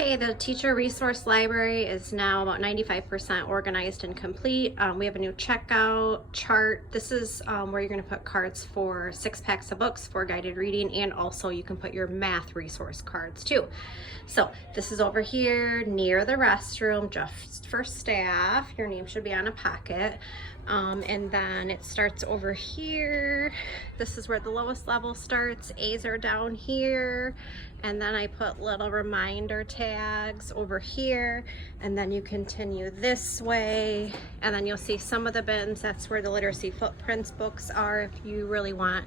Okay, the teacher resource library is now about 95% organized and complete. We have a new checkout chart. This is where you're going to put cards for 6 packs of books for guided reading, and also you can put your math resource cards too. So this is over here near the restroom, just for staff. Your name should be on a pocket. And then it starts over here. This is where the lowest level starts. A's are down here. And then I put little reminder tags over here. And then you continue this way. And then you'll see some of the bins. That's where the literacy footprints books are, if you really want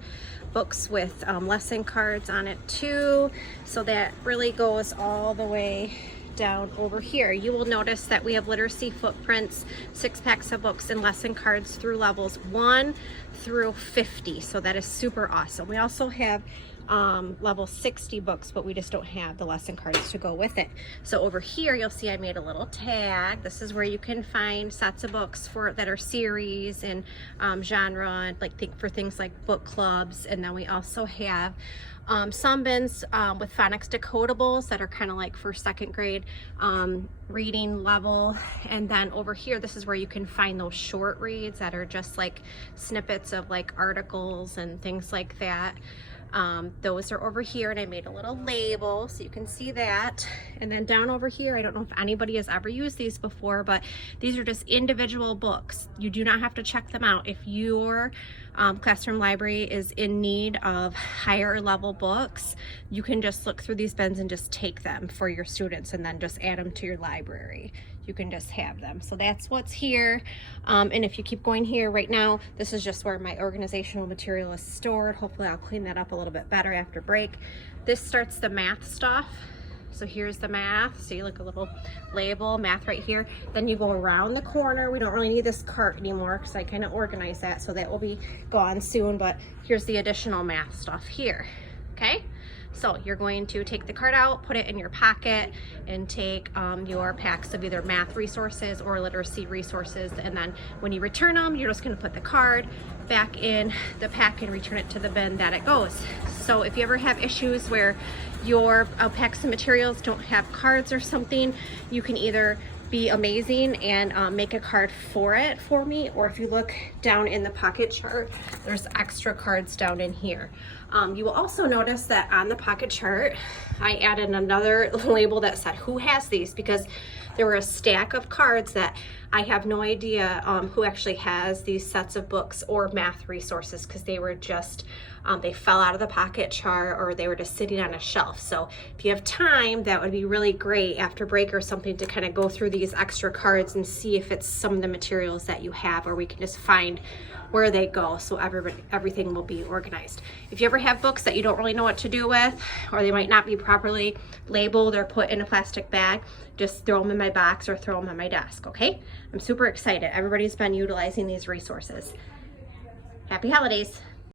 books with lesson cards on it too. So that really goes all the way down over here. You will notice that we have literacy footprints, 6 packs of books and lesson cards through levels 1 through 50. So that is super awesome. We also have level 60 books, but we just don't have the lesson cards to go with it. So over here you'll see I made a little tag. This is where you can find sets of books that are series and genre, and for things like book clubs. And then we also have some bins with phonics decodables that are kind of like for 2nd grade reading level. And then over here, this is where you can find those short reads that are just like snippets of like articles and things like that. Those are over here, and I made a little label so you can see that. And then down over here, I don't know if anybody has ever used these before, but these are just individual books. You do not have to check them out. If your classroom library is in need of higher level books, you can just look through these bins and just take them for your students and then just add them to your library. You can just have them. So that's what's here. And if you keep going here right now, this is just where my organizational material is stored. Hopefully I'll clean that up a little bit better after break. This starts the math stuff. So here's the math. So you look a little label, math right here. Then you go around the corner. We don't really need this cart anymore because I kind of organized that, so that will be gone soon. But here's the additional math stuff here. Okay. So you're going to take the card out, put it in your pocket, and take your packs of either math resources or literacy resources. And then when you return them, you're just going to put the card back in the pack and return it to the bin that it goes. So if you ever have issues where your packs of materials don't have cards or something, you can either be amazing and make a card for me, or if you look down in the pocket chart, there's extra cards down in here. You will also notice that on the pocket chart I added another label that said who has these, because there were a stack of cards that I have no idea who actually has these sets of books or math resources, because they were just they fell out of the pocket chart or they were just sitting on a shelf. So if you have time, that would be really great after break or something to kind of go through these extra cards and see if it's some of the materials that you have, or we can just find where they go, so everything will be organized. If you ever have books that you don't really know what to do with, or they might not be properly labeled or put in a plastic bag, just throw them in my box or throw them on my desk, okay? I'm super excited. Everybody's been utilizing these resources. Happy holidays.